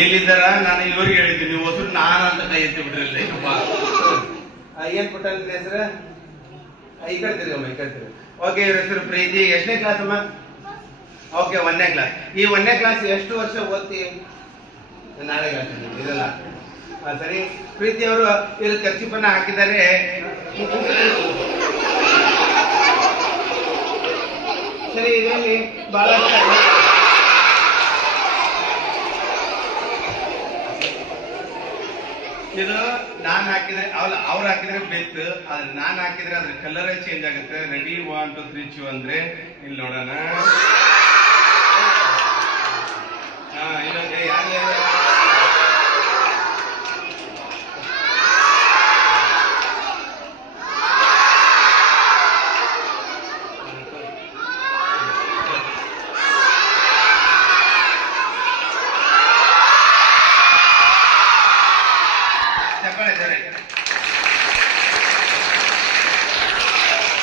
ಎಲ್ಲಿದ್ದಾರ ನಾನು ಇವ್ರಿಗೆ ಹೇಳಿದ್ದೀನಿ, ನೀವು ಹೊಸರು ನಾನು ಅಂತ ಕೈ ಎತ್ತಿ ಬಿಡ್ರಲ್ಲಿ. ಏನ್ ಪುಟ್ಟ ಹೆಸರು? ಈ ಕಡ್ತೀರಿ ಈ ಕಡ್ತೀರಿ. ಓಕೆ, ಇವ್ರ ಹೆಸರು ಪ್ರೀತಿ. ಎಷ್ಟನೇ ಕ್ಲಾಸ್ ಅಮ್ಮ? ಓಕೆ, 1ನೇ ಕ್ಲಾಸ್. ಈ 1ನೇ ಕ್ಲಾಸ್ ಎಷ್ಟು ವರ್ಷ ಓದ್ತಿ? ನಾಳೆ ಹೇಳ್ತೀನಿ ಇದೆಲ್ಲ. ಸರಿ, ಪ್ರೀತಿ ಅವರು ಇದು ಕರ್ಚಿಪನ್ನ ಹಾಕಿದ್ದಾರೆ. ಸರಿ, ಇದರಲ್ಲಿ ಬಹಳಷ್ಟು ಇದು ನಾನ್ ಹಾಕಿದ್ರೆ ಅವ್ರು ಹಾಕಿದ್ರೆ ಬೇಕು, ಆದ್ರೆ ನಾನ್ ಹಾಕಿದ್ರೆ ಅದ್ರ ಕಲರೇ ಚೇಂಜ್ ಆಗುತ್ತೆ. ರೆಡಿ 1 2 3 ಚೂ ಅಂದ್ರೆ ಇಲ್ಲಿ ನೋಡೋಣ. ಇನ್ನೊಂದು ಯಾರು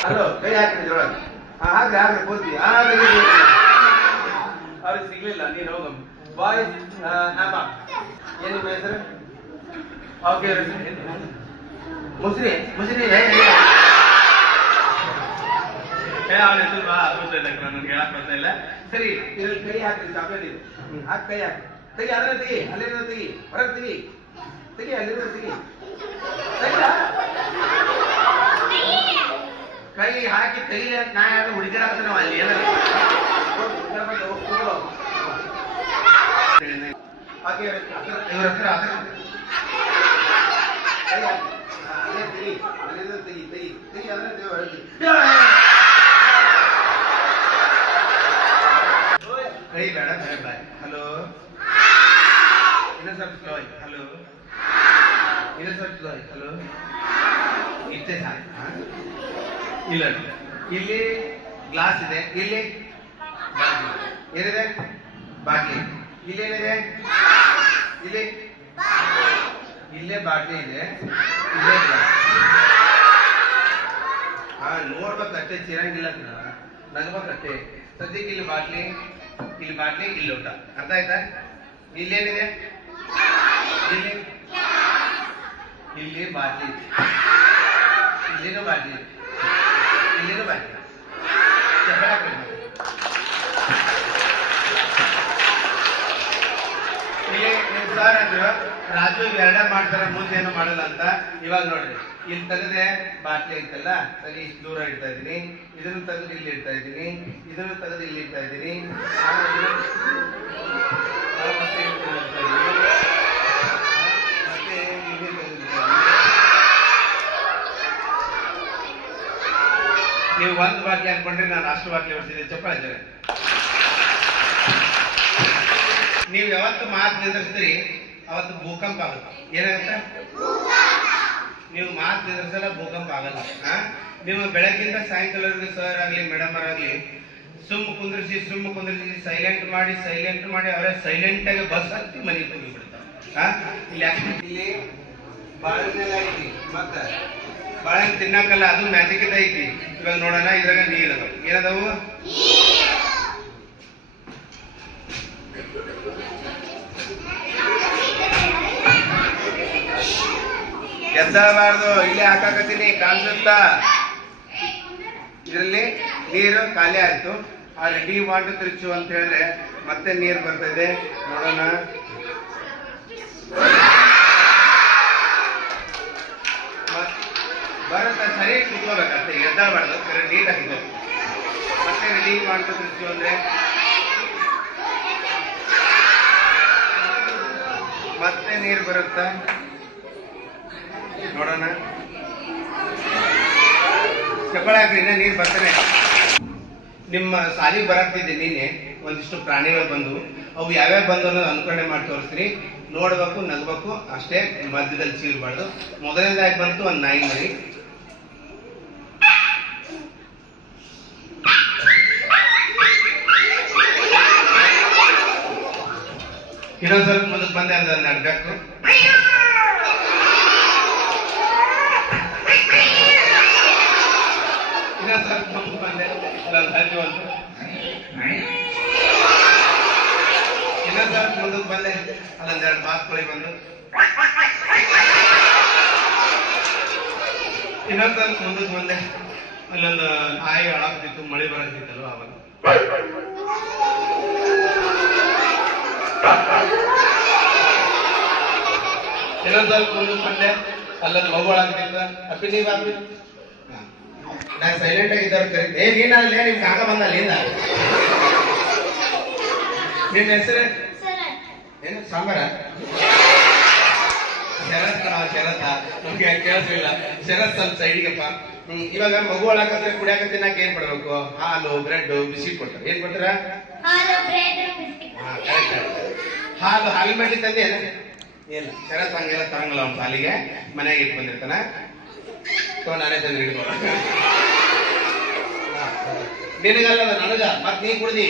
ಹಲೋ, ಕೈ ಹಾಕಿದ್ರಿ ಒಳಗೆ. ಹಾಕ್ರಿ ಪೂರ್ತಿ. ಅವ್ರಿಗೆ ಸಿಗ್ಲಿಲ್ಲ, ನೀನು ಹೋಗ. ಬಾಯ್ಸ್ ಏನ್ ನಿಮ್ಮ ಹೆಸರು? ಓಕೆ, ಮುಸ್ರಿ ಅವನ ಹೆಸರು ನನಗೆ ಹೇಳಕ್ ಬರ್ತಾ ಇಲ್ಲ. ಸರಿ, ಇದ್ರಲ್ಲಿ ಕೈ ಹಾಕ್ರಿ. ಚಾಕ್ಲೇಟ್ ಇದು ಹಾಕಿ ಕೈ ಹಾಕಿ. ತೆಗಿ, ಅದನ್ನ ತೆಗಿ, ಅಲ್ಲಿರೋ ತೆಗಿ, ಹೊರಗೆ ತೆಗಿ, ಅಲ್ಲಿರೋ ತೆಗಿ. ಕೈ ಹಾಕಿ ತೆಗಿಲಿ ಅಂತ ನಾ ಯಾರು ಹುಡುಗಿರಾಗ್ತಾನೆ ಅಲ್ಲಿ ಏನಾರ. ಇವ್ರ ಹೆಸರು ತೆಗಿ ಕೈ ಬೇಡ, ಬಾಯ್. ಹಲೋ, ಇನ್ನೊಂದು ಸ್ವಲ್ಪ ಸ್ಲೋ ಆಯ್ತು. ಹಲೋ, ಇನ್ನೊಂದು ಸ್ವಲ್ಪ ಸ್ಲೋ ಆಯ್ತು. ಹಲೋ, ಇಷ್ಟೇ ಸಾಕು. ಇಲ್ಲ, ಇಲ್ಲಿ ಗ್ಲಾಸ್ ಇದೆ, ಇಲ್ಲಿ ಏನಿದೆ? ಬಾಟ್ಲಿ. ಇಲ್ಲೇನಿದೆ? ಇಲ್ಲೇ ಬಾಟ್ಲಿ ಇದೆ, ಇಲ್ಲೇ ಗ್ಲಾಸ್. ನೋಡ್ಬೇಕಷ್ಟೇ, ಚಿರಂಗಿಲ್ಲ, ನಗಬೇಕಷ್ಟೇ. ಸದ್ಯಕ್ಕೆ ಇಲ್ಲಿ ಬಾಟ್ಲಿ, ಇಲ್ಲಿ ಊಟ. ಅರ್ಥ ಆಯ್ತಾ? ಇಲ್ಲೇನಿದೆ? ಇಲ್ಲಿ ಬಾಟ್ಲಿ, ಇಲ್ಲಿನೂ ಬಾಟ್ಲಿ, ಇಲ್ಲಿನೂ ಬಾಟ್ಲಿ. ಇಲ್ಲಿ ಸರ್ ಅಂದ್ರು ರಾಜು ಎರಡ ಮಾಡ್ತಾರ, ಮುಂದೇನು ಮಾಡಲ್ಲ ಅಂತ. ಇವಾಗ ನೋಡ್ರಿ, ಇಲ್ಲಿ ತೆಗೆದೆ ಬಾಟ್ಲಿ ಐತಲ್ಲ, ಸರಿ ಇಷ್ಟು ದೂರ ಇಡ್ತಾ ಇದೀನಿ. ಇದನ್ನು ತೆಗೆದು ಇಲ್ಲಿ ಇಡ್ತಾ ಇದ್ದೀನಿ, ಇದನ್ನು ತೆಗೆದು ಇಲ್ಲಿ ಇಡ್ತಾ ಇದ್ದೀನಿ. ನೀವು ಒಂದು ಬಾಟ್ಲಿ ಅನ್ಕೊಂಡ್ರೆ ನಾನು ಅಷ್ಟು ಬಾಟ್ಲಿ ಹೊಡ್ಸಿದ್ದೆ. ಚಪ್ಪಾಳೆ ಜನ. ನೀವು ಯಾವತ್ತು ಮಾತು ನಿಂದ್ರಿಸ್ತೀರಿ ಅವತ್ತು ಭೂಕಂಪ ಆಗುತ್ತೆ. ಏನಾಗುತ್ತೆ? ನೀವು ಮಾತು ನಿಂದ್ರಿಸಲ್ಲ, ಭೂಕಂಪ ಆಗಲ್ಲ. ನೀವು ಬೆಳಗ್ಗಿಂದ ಸಾಯಂಕಾಲವರೆಗೂ ಸರ್ ಆಗ್ಲಿ ಮೇಡಮ್ ಅವರಾಗ್ಲಿ ಸುಮ್ಮ ಕುಂದ್ರಿಸಿ ಸೈಲೆಂಟ್ ಮಾಡಿ ಅವರೇ ಸೈಲೆಂಟ್ ಆಗಿ ಬಸ್ ಹತ್ತಿ ಮನೆಗೆ ಹೋಗಿಬಿಡ್ತಾರೆ. ಇಲ್ಲಿ ಬಾಳೆನೆಲ್ಲ ಐತಿ, ಮತ್ತೆ ಬಾಳೆಹಣ್ಣು ತಿನ್ನಕಲ್ಲ, ಅದು ಮ್ಯಾಜಿಕ್ ಐತಿ. ಇವಾಗ ನೋಡೋಣ, ಇದ್ರಾಗ ನೀರ್ ಅದಾವ. ಏನದಾವು? ಎದ್ದಬಾರ್ದು, ಇಲ್ಲೇ ಹಾಕಾಕತ್ತೀನಿ, ಕಾಣಿಸುತ್ತಾ? ಇದರಲ್ಲಿ ನೀರು ಖಾಲಿ ಆಯ್ತು. ಆ ರೆಡಿ 1 2 3 ಚೂ ಅಂತ ಹೇಳಿದ್ರೆ ಮತ್ತೆ ನೀರು ಬರ್ತಾ ಇದೆ. ನೋಡೋಣ. ಬರುತ್ತೆ, ಸರಿ ಕುತ್ಕೋಬೇಕಂತೆ, ಎದ್ದಬಾರ್ದು, ನೀಟ್ ಹಾಕಿದ್ಬೇಕು. ಮತ್ತೆ ರೆಡಿ 1 2 3 ಚೂ ಅಂದ್ರೆ ಮತ್ತೆ ನೀರು ಬರುತ್ತಾ? ನೋಡೋಣ. ಚಪ್ಪಳ ಹಾಕ್ರಿ, ನೀರು ಬರ್ತಾನೆ. ನಿಮ್ಮ ಸಾಲಿಗೆ ಬರಾಕ್ತಿದ್ದೆ ನಿನ್ನೆ, ಒಂದಿಷ್ಟು ಪ್ರಾಣಿಗಳು ಬಂದು, ಅವು ಯಾವ್ಯಾವ ಬಂದು ಅನ್ನೋದು ಅನುಕರಣೆ ಮಾಡಿ ತೋರಿಸ್ತೀನಿ. ನೋಡ್ಬೇಕು, ನಗಬೇಕು ಅಷ್ಟೇ, ಮಧ್ಯದಲ್ಲಿ ಚೀರ್ಬಾರ್ದು. ಮೊದಲನೇದಾಗಿ ಬಂತು ಒಂದು ನಾಯಿ ಮರಿ. ಇನ್ನೊಂದ್ ಸ್ವಲ್ಪ ಮುಂದಕ್ಕೆ ಬಂದೆ ಅಂದ್ರೆ ನಡ್ಬೇಕು. ಇನ್ನೊಂದ್ ಸ್ವಲ್ಪ ಮುಂದಕ್ಕೆ ಬಂದೆ, ಇನ್ನೊಂದ್ ಇನ್ನೊಂದ್ ಸ್ವಲ್ಪ ಮುಂದಕ್ಕೆ ಬಂದೆ, ಅಲ್ಲೊಂದೆರಡು ಬಾತುಕೋಳಿ ಬಂದು. ಇನ್ನೊಂದ್ ಸ್ವಲ್ಪ ಮುಂದಕ್ಕೆ ಬಂದೆ, ಅಲ್ಲೊಂದು ನಾಯಿ ಅಳಾಗ್ತಿತ್ತು, ಮಳೆ ಬರತ್ತಿತ್ತಲ್ವ ಅವಾಗ. ಇನ್ನೊಂದ್ ಸ್ವಲ್ಪ ಮುಂದಕ್ಕೆ ಬಂದೆ, ಅಲ್ಲೊಂದು ಮಗು ಅಳಾಗ್ತಿತ್ತು. ಅಪ್ಪಿ ನೀವ್ ಆಗ್ಲಿ, ನಾ ಸೈಲೆಂಟ್ ಆಗಿದ್ದವ್ರು ಕರೀತಿ. ನೀನಲ್ಲೇ ನಿಮ್ಗೆ ಆಗ ಬಂದಲ್ಲ ಇಂದ. ನಿನ್ನ ಹೆಸರು ಏನು? ಸಾಂಬಾರ? ಶರತ್ ಕಣ, ಶರತ್. ನಮ್ಗೆ ಕೇಳಿಸ್ಲಿಲ್ಲ. ಶರತ್ ಸ್ವಲ್ಪ ಸೈಡಿಗಪ್ಪ. ಇವಾಗ ಮಗು ಒಳಕಂದ್ರೆ ಕುಡಿಯಾಕ ತಿನ್ನಕ್ ಏನ್ ಕೊಡ್ಬೇಕು? ಹಾಲು, ಬ್ರೆಡ್, ಬಿಸ್ಕಿಟ್ ಕೊಡ್ತಾರೆ. ಏನ್ ಕೊಡ್ತಾರ? ಹಾಲು. ಹಾಲಿನ ಮಾಡಿ ತಂದೆ ಏನ? ಇಲ್ಲ. ಶರತ್ ಹಂಗೆಲ್ಲ ತರಂಗಲ್ಲ. ಅವ್ನ ಸಾಲಿಗೆ ಮನೆಯಾಗ ಇಟ್ಟು ಬಂದಿರ್ತಾನ. ನಾನೇ ತಂದ್ರೆ ಇಡ್ಬೋದು. ನಿನಗಲ್ಲದ ನನಗ, ಮತ್ ನೀ ಕುಡ್ದಿ.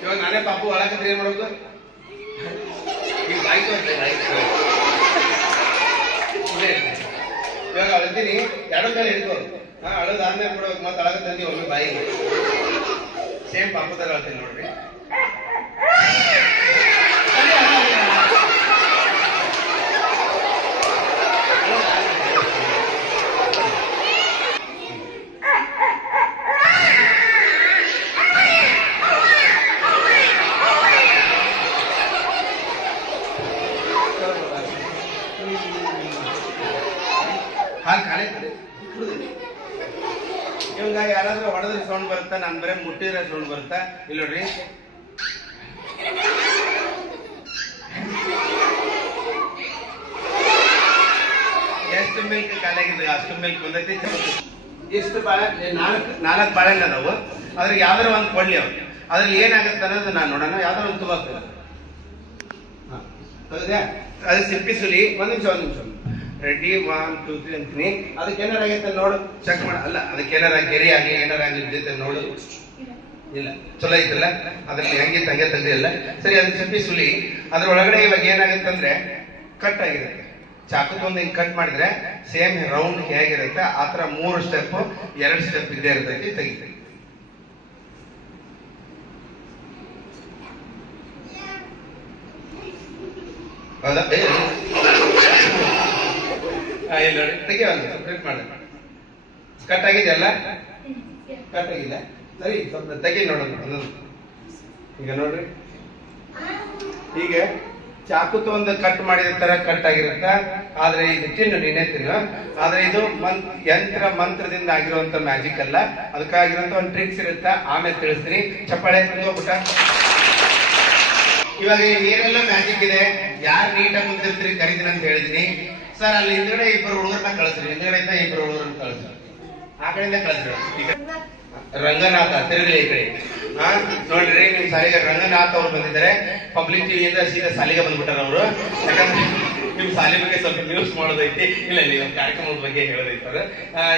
ಇವಾಗ ನಾನೇ ಪಾಪು ಒಳಕಂದ್ರೆ ಏನ್ ಮಾಡ್ಬೇಕು? ಈಗ ಆಯ್ತು ಅಂತ ಇವಾಗ ಅಳ್ತೀನಿ, ಎರಡು ಕಾಲ ಹಿಡ್ಕೋ. ಅಳದಾದ್ಮೇಲೆ ಕೊಡ್ಬೇಕು, ಮತ್ತೆ ಅಳಗ ತಂದಿ ಒಮ್ಮೆ ಬಾಯಿಗೆ. ಸೇಮ್ ಪಾಪದಾಗ ಅಳ್ತೀನಿ ನೋಡ್ರಿ. ಇವಾಗ ಯಾರಾದ್ರೂ ಹೊಡೆದ್ರೆ ಸೌಂಡ್ ಬರುತ್ತಾ? ನಾನ್ ಬರೇ ಮುಟ್ಟಿದ್ರೆ ಸೌಂಡ್ ಬರುತ್ತಾ? ಇಲ್ಲ ನೋಡ್ರಿ. ಎಷ್ಟು ಮಿಲ್ಕ್ ಖಾಲಿಯಾಗಿದೆ, ಅಷ್ಟು ಮಿಲ್ಕ್ ಬಂದೈತಿ. ಎಷ್ಟು ಬಾಳೆ? ನಾಲ್ಕು ಬಾಳೆಹಣ್ಣು ಅದಾವು. ಅದ್ರಿಗೆ ಯಾವ್ದಾರು ಒಂದು ಕೊಡ್ಲಿ ಅವ್ರು. ಅದ್ರಲ್ಲಿ ಏನಾಗುತ್ತೆ ಅನ್ನೋದು ನಾನು ನೋಡೋಣ. ಯಾವ್ದಾರು ಒಂದು ತುಂಬ ಅದು ಸಿಪ್ಪಿ ಸುಲಿ. ಒಂದ್ ನಿಮಿಷ. ರೆಡಿ 1 2 3 ಅಂತೀನಿ. ಅದಕ್ಕೆ ಏನಾರ ಆಗೈತೆ ನೋಡು, ಚೆಕ್ ಮಾಡ. ಅಲ್ಲ, ಅದಕ್ಕೆ ಏನಾರ ಗೆರಿ ಆಗಿ ಏನಾರ ಆಗಿರ್ತೈತೆ ನೋಡು. ಇಲ್ಲ, ಚಲೋ ಐತಲ್ಲ. ಅದ್ರಲ್ಲಿ ಹೆಂಗಿತ್ತು ಹಂಗೆ ತಂದಿಲ್ಲ. ಸರಿ, ಅದನ್ನ ಸಿಪ್ಪಿ ಸುಲಿ. ಅದ್ರ ಒಳಗಡೆ ಇವಾಗ ಏನಾಗುತ್ತಂದ್ರೆ ಕಟ್ ಆಗಿರುತ್ತೆ. ಚಾಕು ಒಂದು ಹಿಂಗ್ ಕಟ್ ಮಾಡಿದ್ರೆ ಸೇಮ್ ರೌಂಡ್ ಹೇಗಿರುತ್ತೆ ಆ ತರ 3 ಸ್ಟೆಪ್ 2 ಸ್ಟೆಪ್ ಇದ್ದೇ ಇರ್ತೈತಿ. ತೆಗಿತೀವಿ. ಹೌದಾ? ಇಲ್ಲ ನೋಡಿ, ತೆಗಿಯಲ್ಲ. ಸಪ್ರೇಟ್ ಮಾಡಿ. ಕಟ್ ಆಗಿದೆಯಲ್ಲ? ಕಟ್ ಆಗಿದೆ. ಸರಿ, ಸ್ವಲ್ಪ ತೆಗಿ ನೋಡೋಣ. ಈಗ ನೋಡ್ರಿ, ಹೀಗೆ ಚಾಕು ಒಂದು ಕಟ್ ಮಾಡಿದ ತರ ಕಟ್ ಆಗಿರುತ್ತ. ಆದ್ರೆ ಇದು ತಿನ್ನು, ನೀನೇ ತಿನ್ನು. ಆದ್ರೆ ಇದು ಮಂತ್ರದಿಂದ ಆಗಿರುವಂತ ಮ್ಯಾಜಿಕ್ ಅಲ್ಲ. ಅದಕ್ಕಾಗಿರುವಂತ ಒಂದು ಟ್ರಿಕ್ಸ್ ಇರುತ್ತ. ಆಮೇಲೆ ತಿಳಿಸ್ತೀನಿ. ಚಪ್ಪಾಳೆ ಹೋಗ್ಬಿಟ್ಟ. ಇವಾಗ ಏನೆಲ್ಲ ಮ್ಯಾಜಿಕ್ ಇದೆ, ಯಾರು ನೀಟಾಗಿ ಮುಂದಿರ್ತೀರಿ ಕರೀತೀನಿ ಅಂತ ಹೇಳಿದೀನಿ. ಸರ್, ಅಲ್ಲಿ ಹಿಂದ್ಗಡೆ 2 ಹುಡುಗರನ್ನ ಕಳಿಸ್ರಿ. ಹಿಂದ್ಗಡೆಯಿಂದ 2 ಹುಡುಗರನ್ನ ಕಳಿಸ್ರಿ. ಆ ಕಡೆಯಿಂದ ಕಳಿಸ್ರಿ. ಈಗ ರಂಗನಾಥ ತಿರುಗಲಿ ಈ ಕಡೆ. ನೋಡ್ರಿ, ನಿಮ್ ಸಾಲಿಗೆ ರಂಗನಾಥ್ ಅವ್ರು ಬಂದಿದ್ದಾರೆ. ಪಬ್ಲಿಕ್ ಟಿವಿಯಿಂದ ಸೀದಾ ಸಾಲಿಗೆ ಬಂದ್ಬಿಟ್ಟಾರ ಅವರು. ಯಾಕಂದ್ರೆ ನಿಮ್ ಸಾಲಿ ಬಗ್ಗೆ ಸ್ವಲ್ಪ ನ್ಯೂಸ್ ಮಾಡೋದೈತಿ. ಇಲ್ಲ, ಒಂದು ಕಾರ್ಯಕ್ರಮದ ಬಗ್ಗೆ ಹೇಳೋದೈತಾರೆ.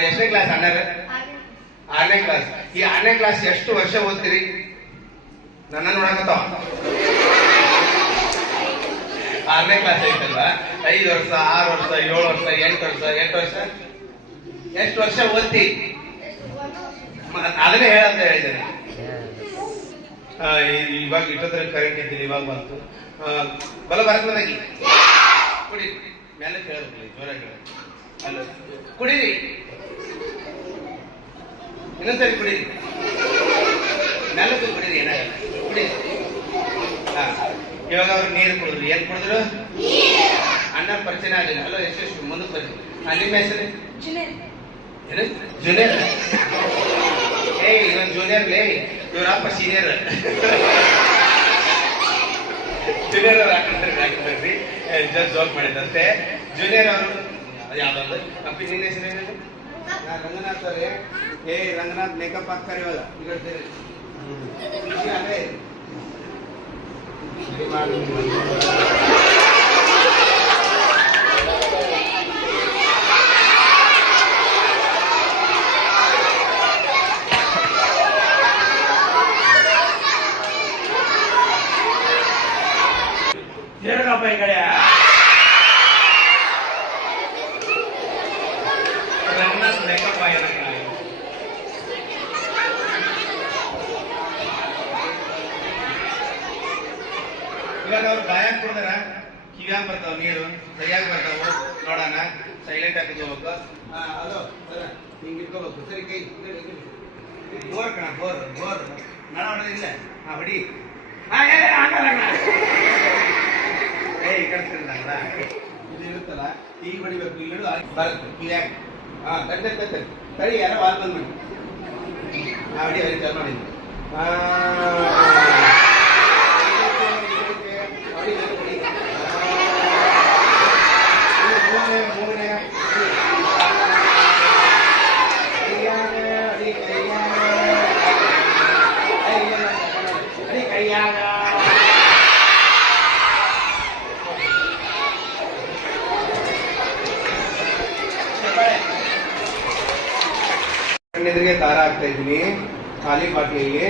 ಎಷ್ಟನೇ ಕ್ಲಾಸ್ ಅಣ್ಣಾರ? 6ನೇ ಕ್ಲಾಸ್. ಈ 6ನೇ ಕ್ಲಾಸ್ ಎಷ್ಟು ವರ್ಷ ಓದ್ತೀರಿ? ನನ್ನ ನೋಡಕತ್ತಾವ. 6ನೇ ಕ್ಲಾಸ್ ಐತಲ್ವಾ? 5 ವರ್ಷ, 6 ವರ್ಷ, 7 ವರ್ಷ, 8 ವರ್ಷ, 8 ವರ್ಷ. ಎಷ್ಟು ವರ್ಷ ಓದ್ತಿ? ಅದನ್ನೇ ಹೇಳಂತ ಹೇಳಿದ್ದೇನೆ. ಇವಾಗ ಇಟ್ಟದ್ರ ಕರೆಂಟ್ ಇದ್ದೀನಿ. ಇವಾಗ ಬಂತು. ಬಲ ಬರಕ್ ಬಂದಾಗಿ ಕುಡಿ. ಮೇಲೆ ಕೇಳಬೇಕಲ್ಲ, ಜೋರಾಗಿ ಅಲ್ಲ, ಕುಡೀರಿ. ಇನ್ನೊಂದ್ಸರಿ ಕುಡೀರಿ. ಮೇಲೆ ಕುಡೀರಿ, ಏನಾಗಲ್ಲ. ಕುಡೀರಿ. ಇವಾಗ ಅವ್ರು ನೀರು ಕುಡಿದ್ರು. ಏನ್ ಕುಡಿದ್ರು? ಅಣ್ಣ ಪರಿಚಯ ಆಗಲಿಲ್ಲ ಅಲ್ಲ. ಎಷ್ಟು ಮುಂದಕ್ಕೆ ಬರ್ರಿ. ನಿಮ್ಮ ಹೆಸರು? ಜೂನಿಯರ್. ಇವನ್ ಜೂನಿಯರ್ ಲೇ, ಇವ್ರಪ್ಪ ಸೀನಿಯರ್. ಜೂನಿಯರ್ ಅವ್ರು ಹಾಕಿದ್ರಿ. ಜಸ್ಟ್ ಜಾಬ್ ಮಾಡಿದಂತೆ. ಜೂನಿಯರ್ ಅವರು ಯಾವ್ದೊಂದು ಅಪ್ಪಿ. ನಿನ್ನ ಹೆಸರು ಏನಿದೆ? ರಂಗನಾಥ್ ಅವ್ರೆ. ರಂಗನಾಥ್ ಮೇಕಪ್ ಹಾಕ್ತಾರೆ ಇವಾಗ. ಅದೇ ಏನಪ್ಪ ಈ ಕಡೆ ರಂಗನಾಥ್ ಮೇಕಪ್ ಆಯ್ತು. ಇವಾಗ ಅವ್ರು ಬಾಯಾಗ ಕೊಡ್ದಾರ ಕಿವ್ಯಾಗ ಬರ್ತಾವ ನೀರು ಸರಿಯಾಗಿ ಬರ್ತಾವ ನೋಡೋಣ ಸೈಲೆಂಟ್ ಆಗಿ ಹೋಗ್ಬೇಕು ಅದು ಸರ ಹಿಂಗೆ ಇಟ್ಕೋಬೇಕು ಸರಿ ಕೈ ಬೋರ್ ಕಣ ಬೋರ್ ನಡ ಹೊಡೆದಿಲ್ಲ ಹಾ ಹೊಡಿ ಈ ಕಡೆ ತಿರ್ಗಲ್ಲ ಇದು ಇರುತ್ತಲ್ಲ ಈಗ ಹೊಡಿಬೇಕು ಇಲ್ಲಿ ಬರುತ್ತೆ ಕಿವ್ಯಾಗ ಹಾ ತಟ್ಟೆ ಸರಿ ಯಾರೋ ವಾಲ್ ಬಂದ್ ಮಾಡಿ ಹೊಡಿ ಹೊಡಿ ಚಾಲು ಮಾಡಿ ಎದುರಿಗೆ ದಾರ ಹಾಕ್ತಾ ಇದೀನಿ ಖಾಲಿ ಬಾಟ್ಲಿಗೆ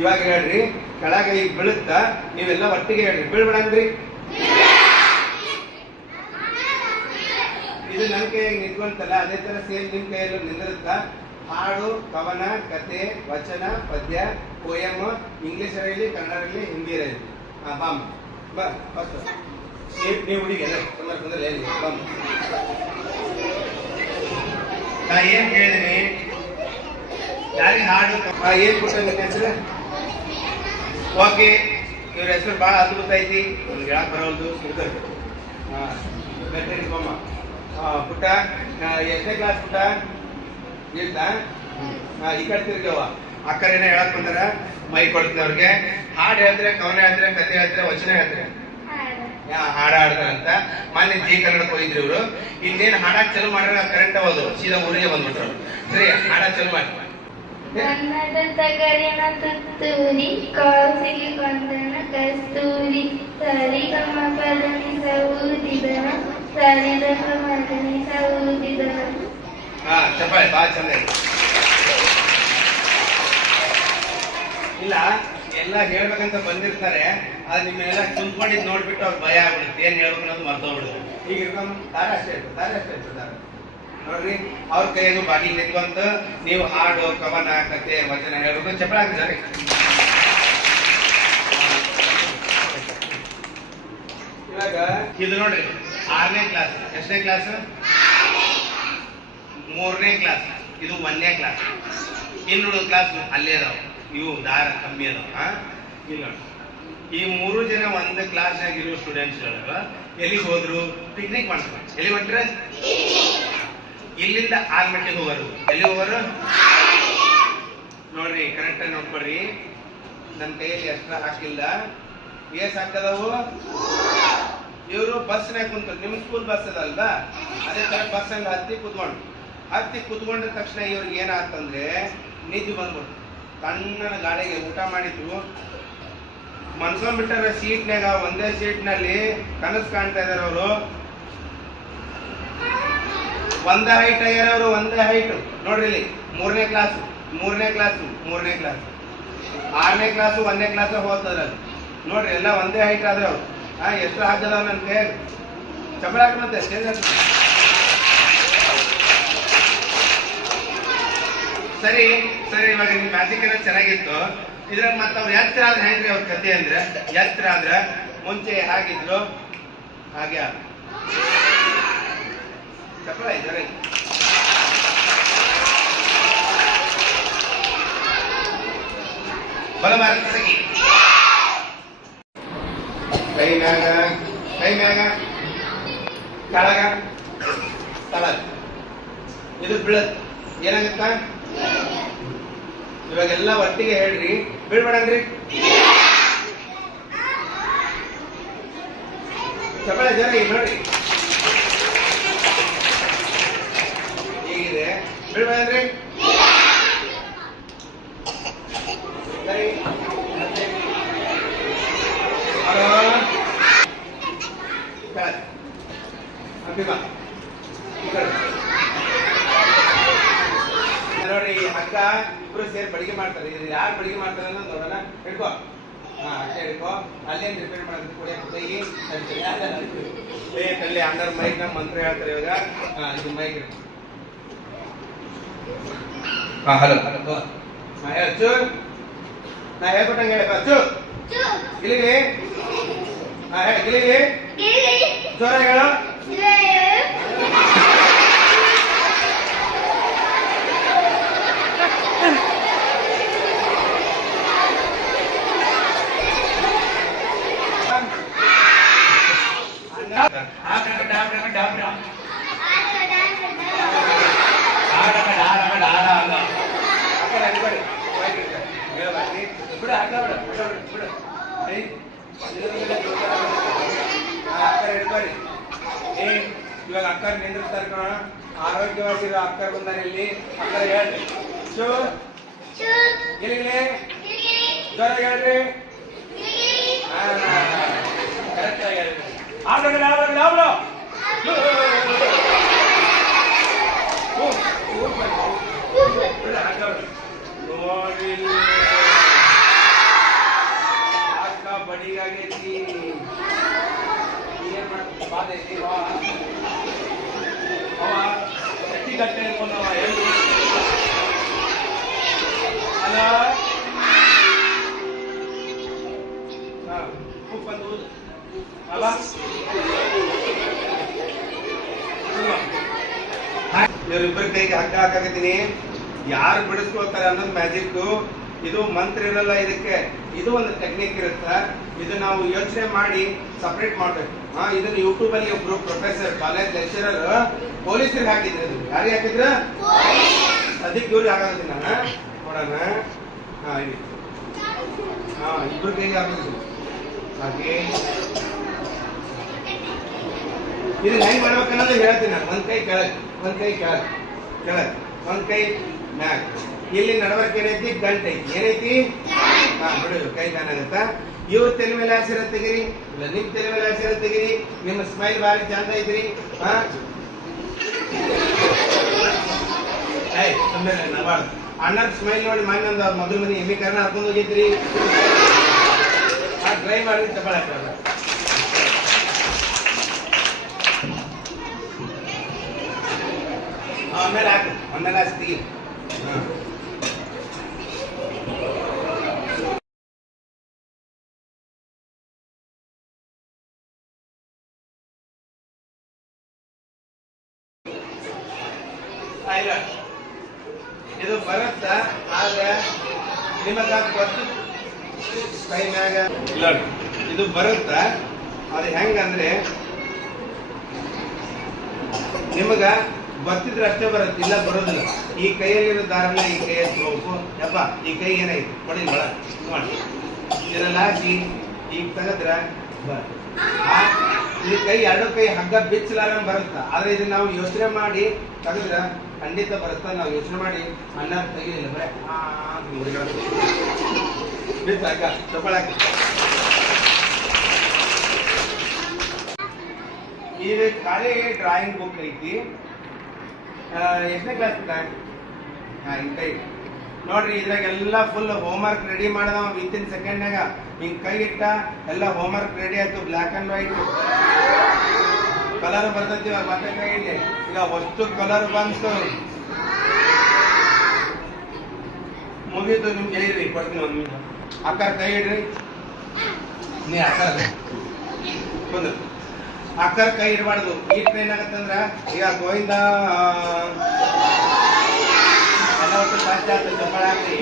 ಇವಾಗ ಹೇಳ್ರಿ ಕೆಳಗೆ ಈಗ ಬೀಳುತ್ತಾ ನೀವೆಲ್ಲ ಒಟ್ಟಿಗೆ ಹೇಳ್ರಿ ಬೀಳ್ಬೇಡಂದ್ರಿ ಇದು ನನ್ನ ಕೈಯಾಗ ನಿಂತ್ಕೊಂತಲ್ಲ ಅದೇ ತರ ಸೇಮ್ ನಿಮ್ ಕೈಯಲ್ಲೂ ನಿಂದಿರುತ್ತಾ ಹಾಡು ಕವನ ಕತೆ ವಚನ ಪದ್ಯ ಪೋಯಮ್ ಇಂಗ್ಲಿಷ್ ಇರಲಿ ಕನ್ನಡ ಇರಲಿ ಹಿಂದಿ ಇರಲಿ ಬಾಮ್ ನೀವು ಹುಡುಗಿ ಸಂದರ್ಭದಲ್ಲಿ ಬಾಮ್ ನಾ ಏನ್ ಕೇಳಿದೀನಿ ಯಾರಿಗೆ ಹಾಡು ಏನ್ ಕೊಟ್ಟ ಹೆಸರು ಓಕೆ ಇವ್ರ ಹೆಸರು ಬಹಳ ಅದ್ಭುತ ಐತಿ ಒಂದು ಹೇಳಕ್ ಬರೋದು ಇಟ್ಕೊಮ್ಮ ಪುಟ್ಟ ಎಷ್ಟನೇ ಕ್ಲಾಸ್ ಪುಟ್ಟ ಇಲ್ಲ ಈ ಕಡೆ ತಿರ್ಗವ ಅಕ್ಕರ ಏನೋ ಹೇಳಕ್ ಬಂದಾರ ಮೈ ಕೊಡ್ತೀನಿ ಅವ್ರಿಗೆ ಹಾಡು ಹೇಳ್ತಾರೆ ಕವನ ಹೇಳ್ತಾರೆ ಕತೆ ಹೇಳ್ತಾರೆ ವಚನ ಹೇಳ್ತಾರೆ ಹಾಡ ಹಾಡ್ತಾರಂತ ಮೊನ್ನೆ ಜಿ ಕನ್ನಡಕ್ಕೆ ಹೋಗಿದ್ರಿ ಇವರು ಇನ್ನೇನು ಹಾಡಕ್ ಚಲೋ ಮಾಡ್ರೆ ಕರೆಂಟ್ ಹೋದ್ರು ಸೀದಾ ಊರಿಗೆ ಬಂದ್ಬಿಟ್ರು ಸರಿ ಹಾಡ ಚಲೋ ಮಾಡಿ ಕನ್ನಡ ತಗರಿನ ತುತ್ತೂರಿ ಕಾಸಿಗೆ ಬಂದನ ಕಸ್ತೂರಿ ಸರಿಗಮ ಪದನಿ ಸೌದಿದನ ಸರಿಗಮ ಮದನಿ ಸೌದಿದನ ಚಪ್ಪಾಳೆ ಬಹಳ ಚಂದ ಇಲ್ಲ ಎಲ್ಲ ಹೇಳ್ಬೇಕಂತ ಬಂದಿರ್ತಾರೆ ಅದ್ ನಿಮ್ಮೆಲ್ಲ ಕುಂತ್ಕೊಂಡಿದ್ ನೋಡ್ಬಿಟ್ಟು ಅವ್ರು ಭಯ ಆಗ್ಬಿಡುತ್ತೆ ಏನ್ ಹೇಳ್ಬೇಕು ಅನ್ನೋದು ಮರ್ತೋಗ್ಬಿಡುತ್ತೆ ಈಗ ಇರ್ಕೊಂಡು ದಾರ ಅಷ್ಟೇ ಇರ್ತದೆ ನೋಡ್ರಿ ಅವ್ರ ಕೈಯಾಗ ಬಾಗಿಲು ನಿಂತ್ಕೊಂತ ನೀವು ಹಾಡು ಕವನ ಕತೆ ವಚನ ಹೇಳ್ಬೇಕು ಚಪ್ಪಳ ಹಾಕಿದ್ದಾರೆ ಇವಾಗ ಇದು ನೋಡ್ರಿ 6ನೇ ಕ್ಲಾಸ್ ಎಷ್ಟನೇ ಕ್ಲಾಸ್ 3ನೇ ಕ್ಲಾಸ್ ಇದು 1ನೇ ಕ್ಲಾಸ್ ಇನ್ನುಳಿದ ಕ್ಲಾಸ್ ಅಲ್ಲೇ ಅದಾವ ಇವು ದಾರ ಕಮ್ಮಿ ಅದಾವ ಇಲ್ಲ ಈ 3 ಜನ ಒಂದು ಕ್ಲಾಸ್ನಾಗ ಇರೋ ಸ್ಟೂಡೆಂಟ್ಸ್ ಎಲ್ಲಿಗೆ ಹೋದ್ರು ಪಿಕ್ನಿಕ್ ಮಾಡ್ತಾರೆ ಎಲ್ಲಿ ಹೊಂಟ್ರೆ ಇಲ್ಲಿಂದ ಆಲ್ಮಟ್ಟಿಗೆ ಹೋಗೋರು ಎಲ್ಲಿ ಹೋಗೋರು ನೋಡ್ರಿ ಕರೆಕ್ಟ್ ಆಗಿ ನೋಡ್ಕೊಡ್ರಿ ನನ್ನ ಕೈಯಲ್ಲಿ ಎಕ್ಸ್ಟ್ರಾ ಹಾಕಿಲ್ಲ ಏಸ್ ಹಾಕದವು ಇವರು ಬಸ್ನಾಗ ಕುಂತ ನಿಮ್ ಸ್ಕೂಲ್ ಬಸ್ ಅದಲ್ವಾ ಅದೇ ತರ ಬಸ್ ಹಂಗ ಹತ್ತಿ ಕುತ್ಕೊಂಡ ತಕ್ಷಣ ಇವ್ರಿಗೆ ಏನಾಗ್ತಂದ್ರೆ ನಿದ್ದೆ ಬಂದ್ಬಿಡ್ತು ತಣ್ಣನ ಗಾಡಿಗೆ ಊಟ ಮಾಡಿದ್ರು ಮನ್ಕೊಂಡ್ಬಿಟ್ಟಾರ ಸೀಟ್ನಾಗ ಒಂದೇ ಸೀಟ್ನಲ್ಲಿ ಕನಸು ಕಾಣ್ತಾ ಇದಾರೆ ಅವರು ಒಂದೇ ಹೈಟ್ ಆಗ್ಯಾರ ಅವರು ಒಂದೇ ಹೈಟ್ ನೋಡ್ರಿ ಇಲ್ಲಿ 3ನೇ ಕ್ಲಾಸ್ 6ನೇ ಕ್ಲಾಸು 1ನೇ ಕ್ಲಾಸ್ ಹೋಗ್ತದ್ರ ನೋಡ್ರಿ ಎಲ್ಲ ಒಂದೇ ಹೈಟ್ ಆದ್ರೆ ಅವ್ರು ಎಷ್ಟು ಹಾಕದವ್ ನನ್ ಕೈ ಚಪ್ಪಳ ಹಾಕಂತೆ ಸರಿ ಇವಾಗ ನಿಮ್ ಮ್ಯಾಜಿಕ್ ಎಲ್ಲ ಚೆನ್ನಾಗಿತ್ತು ಇದ್ರಾಗ ಮತ್ತ ಅವ್ರು ಎತ್ತರ ಆದ್ರೆ ಹೆಂಗ್ರಿ ಅವ್ರ ಕತೆ ಅಂದ್ರೆ ಎತ್ತರ ಆದ್ರ ಮುಂಚೆ ಹಾಗಿದ್ರು ಹಾಗೆ ಚಪ್ಪಳ ಇದ್ದಾರೆ ಬಲ ಭಾರತಕ್ಕೆ ಕೈ ಮ್ಯಾಗ ಕೆಳಗ ತಳ ಇದು ಬೀಳತ್ ಏನಾಗತ್ತ ಇವಾಗೆಲ್ಲ ಒಟ್ಟಿಗೆ ಹೇಳ್ರಿ ಬೀಳ್ಬೇಡನ್ರಿ ಚಪ್ಪಳ ಜನ ಈಗ ನೋಡ್ರಿ ಹೀಗಿದೆ ಬೀಳ್ಬೇಡನ್ರಿ ನೋಡಿ ಅಕ್ಕ ಇಬ್ರು ಸೇರಿ ಬಡಿಗೆ ಮಾಡ್ತಾರೆ ಇದು ಯಾರು ಬಡಿಗೆ ಮಾಡ್ತಾರೆ ಅನ್ನೋದು ನೋಡೋಣ ಹಿಡ್ಕೋ ಅಷ್ಟೇ ಹಿಡ್ಕೋ ಅಲ್ಲೇನ್ ರಿಪೇರ್ ಮಾಡೋದು ಕುಡಿಯಲ್ಲಿ ಅಂಡರ್ ಮೈಕ್ ನಮ್ಮ ಮಂತ್ರ ಹೇಳ್ತಾರೆ ಇವಾಗ ಇದು ಮೈಕ್ ಹಲೋ ಹಚ್ಚು ನಾ ಹೇಳ್ಕೊಟ್ಟಂಗೆ ಹೇಳಪ್ಪ ಅಚ್ಚು ಗಿಲಿಗಿ ಗಿಲಿಗಿ ಜೋರ ಹೇಳು. ಇವಾಗ ಅಕ್ಕರ್ ನಿಂದಿರ್ತಾರೆ ಕಣ. ಆರೋಗ್ಯವಾಗಿರೋ ಅಕ್ಕರ್ ಬಂದಾರ ಇಲ್ಲಿ. ಅಕ್ಕರ್ ಹೇಳ್ರಿ ಶೂ ಗಿಲಿಗಿಲಿ ಜೋರ ಹೇಳ್ರಿ. ಕರೆಕ್ಟ್ ಆಗಿ ಹೇಳ್ರಿ. ಬಡಿಗಾಗೈತಿ ಏನ್ ಮಾಡ್ತೀವಿ ಬಾದೈತಿ ಅವ ಗಟ್ಟಿ ಗಟ್ಟೆ ಅನ್ಕೊಂಡವ ಎಲ್ಲಿ ಅಲ್ಲ ಉಪ್ಪಂದು ಊದು ಅಲ್ಲ ಇವರಿಬ್ಬರ ಕೈಗೆ ಹಗ್ಗ ಹಾಕಾಕತ್ತೀನಿ. ಯಾರು ಬಿಡಿಸ್ಕೊಳ್ತಾರೆ ಅನ್ನೋದು ಮ್ಯಾಜಿಕ್. ಇದು ಮಂತ್ರ ಇರಲ್ಲ ಇದಕ್ಕೆ. ಇದು ಒಂದು ಟೆಕ್ನಿಕ್ ಇರುತ್ತೆ. ಇದು ನಾವು ಯೋಚನೆ ಮಾಡಿ ಸಪರೇಟ್ ಮಾಡ್ಬೇಕು. ಇದನ್ನ ಯೂಟ್ಯೂಬ್ ಅಲ್ಲಿ ಒಬ್ರು ಪ್ರೊಫೆಸರ್ ಕಾಲೇಜ್ ಲೆಕ್ಚರರ್ ಪೊಲೀಸರಿಗೆ ಹಾಕಿದ್ರು. ಇದು ಯಾರಿಗೆ ಹಾಕಿದ್ರ? ಅದಕ್ಕೆ ಇವ್ರಿಗೆ ಹಾಕಿದ್ದೀನಿ ನಾನು ನೋಡೋಣ. ಇಬ್ರು ಕೈಗೆ ಹಾಕಿದ್ರು. ಹಾಗೆ ಇದನ್ನ ಹೆಂಗ್ ಮಾಡ್ಬೇಕನ್ನೋದು ಹೇಳ್ತೀನಿ ನಾನು. ಒಂದ್ ಕೈ ಕೆಳಗ್, ಒಂದ್ ಕೈ ಕೆಳಗ್, ಕೆಳಗ್, ಒಂದ್ ಕೈ ಮ್ಯಾಗ್. ಇಲ್ಲಿ ನಡವರ್ಕ್ ಏನೈತಿ? ಗಂಟೆ ಐತಿ. ಏನೈತಿ? ಬಿಡು ಕೈ ಮ್ಯಾನ್ ಆಗತ್ತ. ಇವ್ರ ತಲೆ ಮೇಲೆ ಆಶೀರ್ವಾದ ತೆಗಿರಿ, ಇಲ್ಲ ನಿಮ್ ತಲೆ ಮೇಲೆ ಆಶೀರ್ವಾದ ತೆಗಿರಿ. ನಿಮ್ಮ ಸ್ಮೈಲ್ ಬಾರಿ ಚಂದ ಐತ್ರಿ. ನಬಾರ್ದು ಅಣ್ಣನ ಸ್ಮೈಲ್ ನೋಡಿ ಮನೆ ಒಂದು ಮೊದಲು ಮನೆ ಎಮ್ಮಿ ಕರ್ನ ಹಾಕೊಂಡು ಹೋಗಿದ್ರಿ. ಟ್ರೈ ಮಾಡಿ ತಗೊಳ ಆಮೇಲೆ ಹಾಕು. ಆಮೇಲೆ ಹಾಕ್ತೀವಿ. ಇದು ಬರುತ್ತ. ಆದ್ರೆ ನಿಮಗ ಗೊತ್ತು ಕೈ ಮ್ಯಾಗ ಇದು ಬರುತ್ತ. ಅದು ಹೆಂಗಂದ್ರೆ ನಿಮಗ ಬರ್ತಿದ್ರೆ ಅಷ್ಟೇ ಬರುತ್ತೆ, ಇಲ್ಲ ಬರೋದಿಲ್ಲ. ಈ ಕೈಯಲ್ಲಿರೋ ದಾರನ ಈ ಕೈಯಲ್ಲಿ ತಗೋಬೇಕು. ಯಪ್ಪ ಈ ಕೈ ಏನೈತಿ ಕೊಡಿ ಒಳ ಮಾಡಿ ಇದೆಲ್ಲ ಹಾಕಿ ಈಗ ತೆಗದ್ರ ಈ ಕೈ ಎರಡು ಕೈ ಹಗ್ಗ ಬಿಚ್ಚಲಾರ ಬರುತ್ತ. ಆದ್ರೆ ಇದನ್ನ ನಾವು ಯೋಚನೆ ಮಾಡಿ ತೆಗದ್ರ ಖಂಡಿತ ಬರುತ್ತ. ನಾವು ಯೋಚನೆ ಮಾಡಿ ಅನ್ನ ತೆಗಿಲಿಲ್ಲ ಬರೇ ಬಿತ್ತ ಹಗ್ಗ ತಗೊಳಕ್ಕೆ. ಇದು ಖಾಲಿ ಡ್ರಾಯಿಂಗ್ ಬುಕ್ ಐತಿ. ಎಷ್ಟನೇ ಕ್ಲಾಸ್ ಕೈ ನೋಡ್ರಿ. ಇದ್ರಾಗೆಲ್ಲ ಫುಲ್ ಹೋಮ್ವರ್ಕ್ ರೆಡಿ ಮಾಡದವ ವಿತಿನ್ ಸೆಕೆಂಡ್ನಾಗ. ಹಿಂಗ್ ಕೈ ಇಟ್ಟ ಎಲ್ಲ ಹೋಮ್ವರ್ಕ್ ರೆಡಿ ಆಯ್ತು. ಬ್ಲಾಕ್ ಅಂಡ್ ವೈಟ್ ಕಲರ್ ಬರ್ತೈತಿ. ಮತ್ತೆ ಕೈ ಇಡ್ಲಿ ಈಗ ಅಷ್ಟು ಕಲರ್ ಬಂತು ಮುಗೀತು. ನಿಮ್ಗೆ ಹೇಳಿರಿ ಕೊಡ್ತೀನಿ ಒಂದು ನಿಮಿಷ. ಅಕ್ಕಾರ ಕೈ ಇಡ್ರಿ. ನೀ ಅಕ್ಕಾರ ಬಂದ್ರು ಅಕ್ಕರ ಕೈ ಇಡಬಾರ್ದು. ಈಟ್ ಏನಾಗತ್ತಂದ್ರ ಈಗ ಗೋವಿಂದ ಎಲ್ಲ ಒಟ್ಟು ಪಂಚಾಯತ್ ಚಪ್ಪಳ ಹಾಕಿ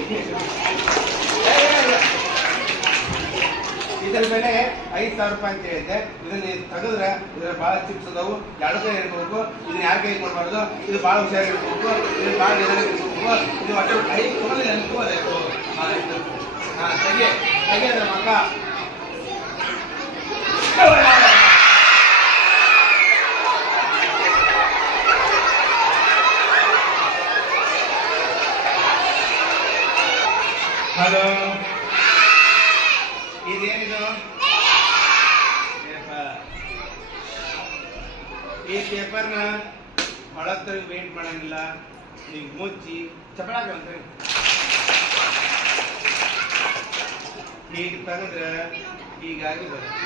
ಇದ್ರ ಮೇಲೆ 5,000 ರೂಪಾಯಿ ಅಂತ ಹೇಳಿದ್ದೆ. ಇದನ್ನ ತೆಗೆದ್ರ ಇದ್ರ ಬಹಳ ಚಿಪ್ಸ್ ಅದಾವು. ಎರಡು ಕೈ ಇಟ್ಕೋಬೇಕು. ಇದನ್ನ ಯಾರ ಕೈ ಕೊಡ್ಬಾರ್ದು. ಇದು ಬಹಳ ಹುಷಾರಾಗಿ ಇಟ್ಕೋಬೇಕು. ಇದು ಬಹಳ ಇಟ್ಕೋಬೇಕು. ಇದು ಒಟ್ಟು ಕೈ ತಗೊಂಡಿಲ್ಲ ಅನ್ಕೋಬೇಕು. ತೆಗಿಯದ್ರ ಮಕ್ಕ ಹಲೋ ಇದೇನಿದು? ಪೇಪರ್. ಈ ಪೇಪರ್ನ ಹೊಳತ್ರ ವೇಟ್ ಮಾಡಂಗಿಲ್ಲ. ಈಗ ಮುಚ್ಚಿ ಚಪಳಾಕ ಈಗ ತೆಗೆದ್ರೆ ಹೀಗಾಗಿ ಬರುತ್ತೆ.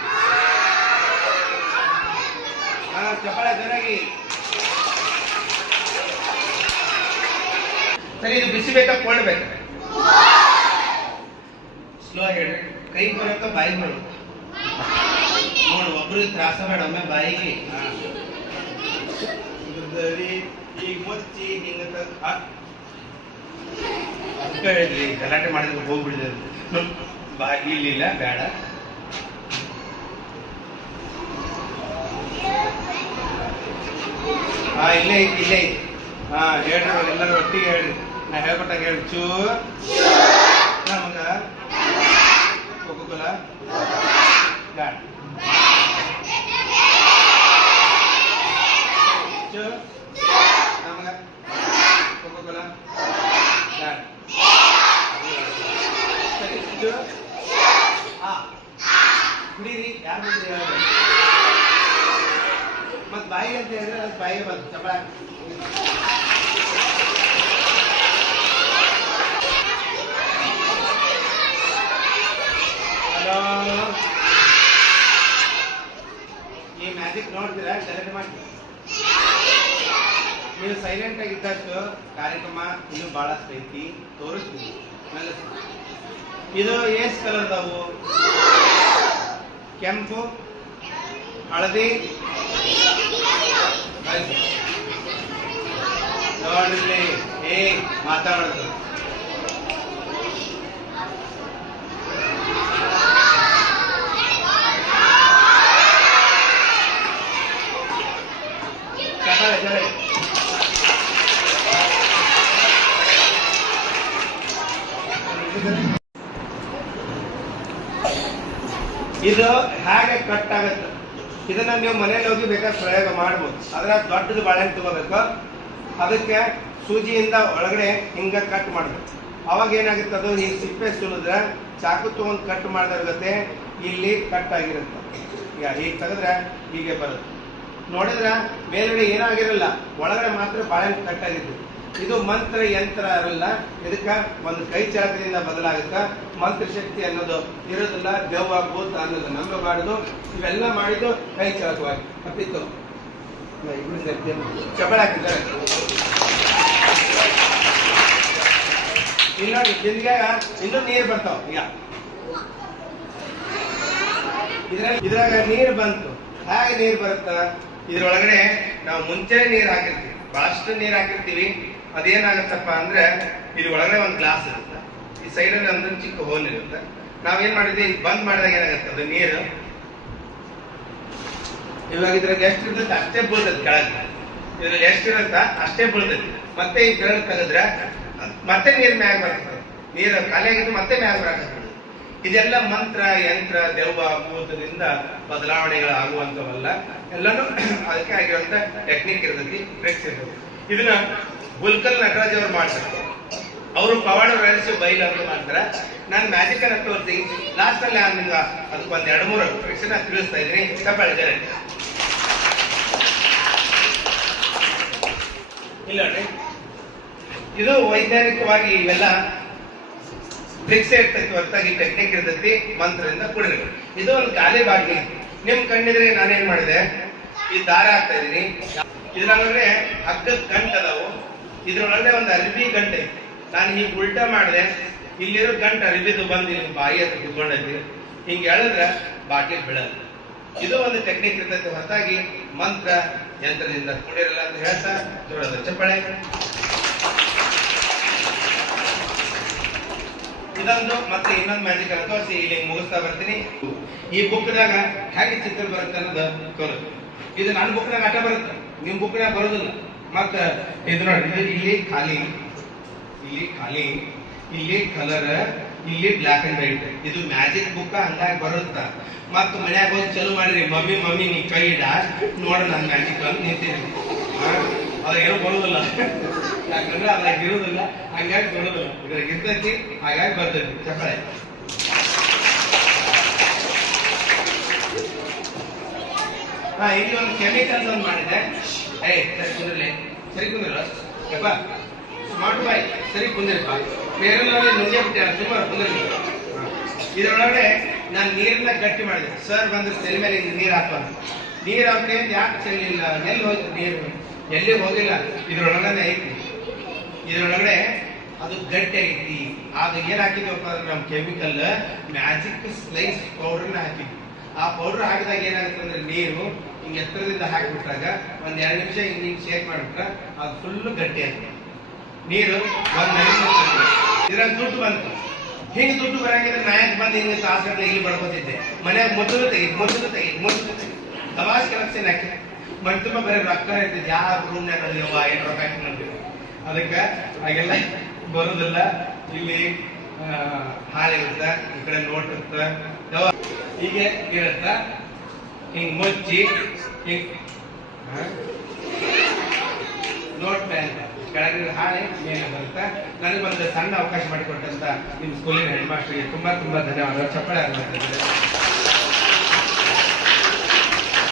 ಚಪಳ ಜೋರಾಗಿ. ಸರಿ ಇದು ಬಿಸಿ ಬೇಕಾ ಕೋಲ್ಡ್ ಬೇಕಾ? ಸ್ಲೋ ಹೇಳಿ. ಕೈ ಬರುತ್ತ ಬಾಯಿಗೆ ಬರುತ್ತೆ ನೋಡು, ಒಬ್ರಿಗೆ ತ್ರಾಸ ಬೇಡ, ಒಮ್ಮೆ ಬಾಯಿಗೆ. ಈಗ ಮುಚ್ಚಿ ಹಿಂಗ ಅದಕ್ಕೆ ಹೇಳಿದ್ರಿ, ಗಲಾಟೆ ಮಾಡಿದ್ರೆ ಹೋಗ್ಬಿಡಿದ್ರು. ಬಾಯಿ ಇಲ್ಲಿಲ್ಲ, ಬೇಡ. ಹಾ, ಇಲ್ಲೇ ಐತಿ, ಇಲ್ಲೇ ಐತಿ. ಹಾ, ಹೇಳ್ರಿ ಎಲ್ಲರೂ ಒಟ್ಟಿಗೆ ಹೇಳ್ರಿ. ನಾ ಹೇಳ್ಕೊಟ್ಟಾಗ ಹೇಳಿ. ಚೂ ನಮಗ ಕೋಕೋಕೋಲಾ ಬ್ಯಾಡ. ಚೂ ನಮಗ ಕೋಕೋಕೋಲಾ ಬ್ಯಾಡ. ಸರಿ, ಚೂ ಕುಡೀರಿ. ಯಾರು ಬಂದ್ರಿ? ಮತ್ ಬಾಯಿಗೆ ಅಂತ ಹೇಳಿದ್ರೆ ಅದು ಬಾಯಿಗೆ ಬಂತು ಚಪಳ. ಹಲೋ, ಈ ಮ್ಯಾಜಿಕ್ ನೋಡ್ತೀರಾ? ಸೆಲೆಕ್ಟ್ ಮಾಡಿ. ನೀವು ಸೈಲೆಂಟ್ ಆಗಿದ್ದಷ್ಟು ಕಾರ್ಯಕ್ರಮ ಇನ್ನೂ ಬಹಳಷ್ಟು ಐತಿ, ತೋರಿಸ್ತೀವಿ. ಇದು ಏಸ್ ಕಲರ್ ಅದಾವು? ಕೆಂಪು, ಹಳದಿ, ನೋಡ್ರಿ. ಮಾತಾಡೋದು ಇದು ಹೇಗೆ ಕಟ್ ಆಗತ್ತೆ, ಇದನ್ನ ನೀವು ಮನೇಲಿ ಹೋಗಿ ಬೇಕಾದ್ರೆ ಪ್ರಯೋಗ ಮಾಡ್ಬೋದು. ಆದ್ರೆ ದೊಡ್ಡದು ಬಾಳೆಹಣ್ಣು ತಗೋಬೇಕು. ಅದಕ್ಕೆ ಸೂಜಿಯಿಂದ ಒಳಗಡೆ ಹಿಂಗ ಕಟ್ ಮಾಡ್ಬೇಕು. ಅವಾಗ ಏನಾಗುತ್ತೆ, ಅದು ಹಿಂಗ್ ಸಿಪ್ಪೆ ಸುಲಿದ್ರೆ ಚಾಕು ತಗೊಂಡ್ ಕಟ್ ಮಾಡಿದ್ರೆ ಇಲ್ಲಿ ಕಟ್ ಆಗಿರುತ್ತೆ. ಈಗ ಹೀಗೆ ತೆಗೆದ್ರೆ ಹೀಗೆ ಬರುತ್ತೆ. ನೋಡಿದ್ರೆ ಮೇಲ್ಗಡೆ ಏನೂ ಆಗಿರಲ್ಲ, ಒಳಗಡೆ ಮಾತ್ರ ಬಾಳೆಹಣ್ಣು ಕಟ್ ಆಗಿದ್ದು. ಇದು ಮಂತ್ರ ಯಂತ್ರ ಇರಲ್ಲ, ಇದಕ್ಕ ಒಂದು ಕೈ ಚಾಲಕದಿಂದ ಬದಲಾಗುತ್ತ. ಮಂತ್ರ ಶಕ್ತಿ ಅನ್ನೋದು ಇರೋದಿಲ್ಲ, ದೆವ್ವ ಭೂತ ಅನ್ನೋದು ನಂಬಬಾರದು. ಇವೆಲ್ಲ ಮಾಡಿದ್ದು ಕೈ ಚಾಲಕವಾಗಿ ತಪ್ಪಿತ್ತು. ಚಪಳ ಹಾಕಿದ್ದಾರೆ. ಇಲ್ಲ ಬಿಂದಿಗೆಗ ಇನ್ನೂ ನೀರು ಬರ್ತಾವ. ಈಗ ಇದ್ರಾಗ ನೀರು ಬಂತು. ಹೇಗೆ ನೀರು ಬರುತ್ತ? ಇದ್ರೊಳಗಡೆ ನಾವು ಮುಂಚೆ ನೀರು ಹಾಕಿರ್ತೀವಿ, ಬಹಳಷ್ಟು ನೀರು ಹಾಕಿರ್ತೀವಿ. ಅದೇನಾಗತ್ತಪ್ಪ ಅಂದ್ರೆ ಇಲ್ಲಿ ಒಳಗಡೆ ಒಂದು ಗ್ಲಾಸ್ ಇರುತ್ತೆ, ಈ ಸೈಡಲ್ಲಿ ಒಂದು ಚಿಕ್ಕ ಹೋಲ್ ಇರುತ್ತೆ. ನಾವೇನ್ ಮಾಡಿದ್ವಿ, ಬಂದ್ ಮಾಡಿದಾಗ ಏನಾಗತ್ತೆ, ಅದು ನೀರು ಇವಾಗ ಇದ್ರಾಗ ಎಷ್ಟು ಇರ್ತೈತೆ ಅಷ್ಟೇ ಬೀಳ್ತೈತಿ ಕೆಳಗೆ. ಇದ್ರಲ್ಲಿ ಎಷ್ಟಿರುತ್ತ ಅಷ್ಟೇ ಬೀಳ್ತೈತಿ. ಮತ್ತೆ ಈ ಕೆಳಗೆ ತೆಗೆದ್ರೆ ಮತ್ತೆ ನೀರ್ ಮ್ಯಾಗ ಬರ್ತದೆ. ನೀರು ಖಾಲಿ ಆಗಿದ್ದು ಮತ್ತೆ ಮ್ಯಾಗ ಬರಕತ್ತದ. ಇದೆಲ್ಲ ಮಂತ್ರ ಯಂತ್ರ ದೆವ್ವ ಭೂತದಿಂದ ಬದಲಾವಣೆಗಳಾಗುವಂತವಲ್ಲ, ಎಲ್ಲಾನು ಅದಕ್ಕೆ ಆಗಿರುವಂತ ಟೆಕ್ನಿಕ್ ಇರ್ತೈತಿ, ಟ್ರಿಕ್ಸ್ ಇರ್ತೈತಿ. ಇದನ್ನ ಗುಲ್ಕಲ್ ನಟರಾಜ್ ಅವ್ರು ಮಾಡ್ತಾರೆ. ಅವರು ಪವಾಡ ರಹಸ್ಯ ಬೈಲ್ ಅಂತ ಮಾಡ್ತಾರೆ. ನಾನು ಮ್ಯಾಜಿಕ್ ಅನ್ನ ತೋರಿಸಿ ಲಾಸ್ಟ್ ಅಲ್ಲಿ ನಾನು ನಿಮ್ಗೆ ಅದಕ್ಕೆ ಒಂದ್ 2-3 ಟ್ರಿಕ್ಸ್ ತಿಳಿಸ್ತಾ ಇದ್ದೀನಿ. ತಪ್ಪಾಳಿದ್ದಾರೆ ಇಲ್ಲ ನೋಡ್ರಿ, ಇದು ವೈಜ್ಞಾನಿಕವಾಗಿ ಇವೆಲ್ಲ ಟ್ರಿಕ್ಸ್ ಇರ್ತೈತಿ, ಹೊರತಾಗಿ ಟೆಕ್ನಿಕ್ ಇರ್ತೈತಿ, ಮಂತ್ರದಿಂದ ಕೂಡಿದೆ. ಇದು ಒಂದು ಖಾಲಿ ಬಾಗಿ ನಿಮ್ ಕಣ್ಣಿದ್ರೆ ನಾನೇನ್ ಮಾಡಿದೆ, ಈ ದಾರ ಹಾಕ್ತಾ ಇದೀನಿ. ಇದ್ರೊಳಗಡೆ ಹಗ್ಗದ ಗಂಟು ಅದಾವು, ಇದ್ರೊಳಗಡೆ ಒಂದು ಅರಿಬಿ ಗಂಟೆ. ನಾನು ಹೀಗೆ ಉಲ್ಟಾ ಮಾಡಿದೆ, ಇಲ್ಲಿರೋ ಗಂಟು ಅರಿಬಿದು ಬಂದು ಇಲ್ಲಿ ಬಾಯಿ ಹತ್ರ ಕುತ್ಕೊಂಡೈತಿ. ಹಿಂಗೆ ಎಳೆದ್ರೆ ಬಾಟ್ಲಿ ಬೀಳಲ್ಲ. ಇದು ಒಂದು ಟೆಕ್ನಿಕ್ ಇರ್ತೈತಿ, ಹೊರತಾಗಿ ಮಂತ್ರ ಯಂತ್ರದಿಂದ ಕೂಡಿರಲ್ಲ ಅಂತ ಹೇಳ್ತಾ ಜೋಳದ ಚಪ್ಪಾಳೆ. ಇದೊಂದು ಮತ್ತೆ ಇನ್ನೊಂದು ಮ್ಯಾಜಿಕ್ ಅನ್ನ ತೋರಿಸಿ ಇಲ್ಲಿ ಮುಗಿಸ್ತಾ ಬರ್ತೀನಿ. ಈ ಬುಕ್ದಾಗ ಹೇಗೆ ಚಿತ್ರ ಬರುತ್ತೆ ಅನ್ನೋದು ತೋರಿಸ್. ಇದು ನನ್ನ ಬುಕ್ನಾಗ ಆಟ ಬರುತ್ತೆ, ನಿಮ್ ಬುಕ್ನಾಗ ಬರೋದಿಲ್ಲ. ಮತ್ತ ಇದು ನೋಡಿ, ಇಲ್ಲಿ ಖಾಲಿ, ಇಲ್ಲಿ ಖಾಲಿ, ಇಲ್ಲಿ ಕಲರ್, ಇಲ್ಲಿ ಬ್ಲಾಕ್ ಅಂಡ್ ವೈಟ್. ಇದು ಮ್ಯಾಜಿಕ್ ಬುಕ್ ಹಂಗಾಗಿ ಬರುತ್ತ. ಮತ್ತ ಮನ್ಯಾಗ ಹೋಗಿ ಚಲೋ ಮಾಡಿರಿ, ಮಮ್ಮಿ ಮಮ್ಮಿ ನೀ ಕೈ ಇಡ ನೋಡ ನನ್ ಮ್ಯಾಜಿಕ್ ಅಂತ ನಿಂತೀನಿ. ಅದ ಏನೋ ಬರೋದಿಲ್ಲ, ಯಾಕಂದ್ರೆ ಅದ್ರಾಗ ಇರೋದಿಲ್ಲ, ಹಂಗಾಗಿ ಬರೋದಿಲ್ಲ. ಇದ್ರಾಗ ಇರ್ತೈತಿ, ಹಾಗಾಗಿ ಬರ್ತೈತಿ. ಚಪ್ಪಾಳೆ. ಹಾ, ಇಲ್ಲಿ ಒಂದು ಕೆಮಿಕಲ್ಸ್ ಒಂದು ಮಾಡಿದೆ. ಸರಿ ಕುಂದ್ರಲಿ, ಸರಿ ಕುಂದ್ರ ಯಪ್ಪ, ಸ್ಮಾರ್ಟ್ ಬಾಯ್, ಸರಿ ಕುಂದ್ರಪ್ಪ. ಬೇರೆಲ್ಲ ನುಂಗೆ ಬಿಟ್ಟಾರ, ಸುಮಾರು ಕುಂದ್ರಲಿ. ಇದ್ರೊಳಗಡೆ ನಾನು ನೀರನ್ನ ಗಟ್ಟಿ ಮಾಡಿದೆ. ಸರ್ ಬಂದ್ರೆ ತಲೆ ಮೇಲೆ ನೀರು ಹಾಕೋದು. ನೀರು ಹಾಕಿ ಯಾಕೆ ಚೆಲ್ಲಿಲ್ಲ, ಎಲ್ಲಿ ಹೋಯ್ತು ನೀರು? ಎಲ್ಲಿ ಹೋಗಿಲ್ಲ, ಇದ್ರೊಳಗಡೆ ಐತಿ. ಇದ್ರೊಳಗಡೆ ಅದು ಗಟ್ಟಿ ಐತಿ. ಅದು ಏನ್ ಹಾಕಿದ್ವಪ್ಪ ಅಂದ್ರೆ ನಮ್ ಕೆಮಿಕಲ್ ಮ್ಯಾಜಿಕ್ ಸ್ಲೈಸ್ ಪೌಡರ್ನ ಹಾಕಿದ್ವಿ. ಆ ಪೌಡರ್ ಹಾಕಿದಾಗ ಏನಾಗುತ್ತೆ ಅಂದ್ರೆ ನೀರು ಹಿಂಗ್ ಎತ್ತರದಿಂದ ಹಾಕಿಬಿಟ್ಟಾಗ ಒಂದ್ 2 ನಿಮಿಷ ಹಿಂಗ್ ಶೇಕ್ ಮಾಡ್ಬಿಟ್ರೆ ಅದು ಫುಲ್ ಗಟ್ಟಿ ಆಗುತ್ತೆ. ನೀರು ಒಂದ್ ನಿಮಿಷ ಇದ್ರಾಗ ದುಡ್ಡು ಬಂತು. ಹಿಂಗ್ ದುಡ್ಡು ಬರಂಗಿದ್ರೆ ನಾಯಕ್ ಬಂದು ಹಿಂಗ್ ತಾಸಗಟ್ಟಲೆ ಇಲ್ಲಿ ಬಡ್ಕೋತಿದ್ದೆ. ಮನ್ಯಾಗ ಮೊದಲು ತೆಗಿ ದವಾಸ್ ಕಲೆಕ್ಷನ್ ಹಾಕಿ ಮನ್ ತುಂಬ ಬರೀ ರೊಕ್ಕ ಇರ್ತಿದ್ ಯಾವ ರೂಮ್ನಾಗ ಯವ್ವ ಏನ್ ರೊಕ್ಕ ಹಾಕಿ. ಅದಕ್ಕೆ ಹಾಗೆಲ್ಲ ಬರೋದಿಲ್ಲ. ಇಲ್ಲಿ ಹಾಲಿರುತ್ತೆ, ಈ ಕಡೆ ನೋಟ್ ಇರುತ್ತೆ, ಹೀಗೆ ಇರುತ್ತ. ಹಿಂಗ್ ಮುಚ್ಚಿ ಹಿಂಗ್ ನೋಟ್ ಬ್ಯಾಂಕ್ ಕೆಳಗಿನ ಹಾಳೆ ಮೇಲೆ ಬರುತ್ತೆ. ನನಗೆ ಒಂದು ಸಣ್ಣ ಅವಕಾಶ ಮಾಡಿಕೊಟ್ಟಂತ ನಿಮ್ಮ ಸ್ಕೂಲಿನ ಹೆಡ್ ಮಾಸ್ಟರ್ಗೆ ತುಂಬಾ ಧನ್ಯವಾದ. ಚಪ್ಪಾಳೆ ಆಗ್ತದೆ.